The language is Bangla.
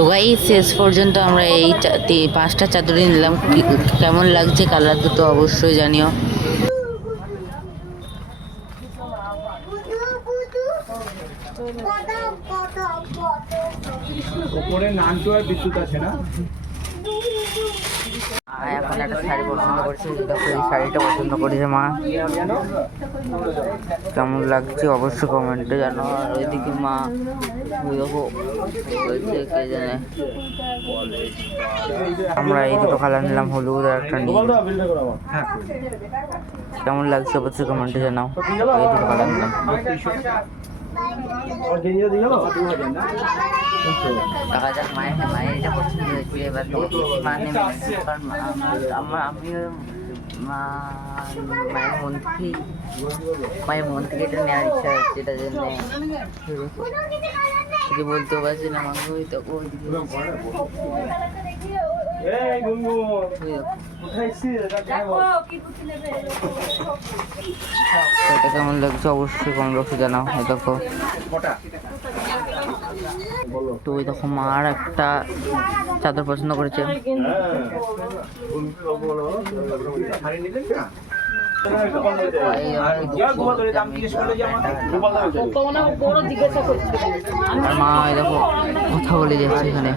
তো গাইস শেষ পর্যন্ত আমরা এই 5টা চাদরই নিলাম। কেমন লাগছে কালার দুটো অবশ্যই জানিও। উপরে নানটু আর বিদ্যুৎ আছে না? এখন একটা শাড়ি পছন্দ করছি, দেখো এই শাড়িটা পছন্দ করেছে মা। কেমন লাগছে অবশ্যই কমেন্টে জানো। আর ওইদিকে মা দেখো বলছে কে জানে। আমরা এই দুটো কালার নিলাম, হলুদ আর একটা নীল। কেমন লাগছে অবশ্যই কমেন্টে জানাও। এই দুটো কালার নিলাম। দেখা যাক মায়ের এটা পছন্দ হয়েছে। এবার মানে কারণ আমিও মায়ের মন থেকে এটা নেওয়ার ইচ্ছা হচ্ছে। এটা জন্য বলতেও পারছি না মাকে। ওই তো এটা কেমন লাগছে অবশ্যই কমেন্ট বক্সে জানাও। এই দেখো তো ওই দেখো মার একটা চাদর পছন্দ করেছে। মা এই দেখো কথা বলে যাচ্ছে এখানে।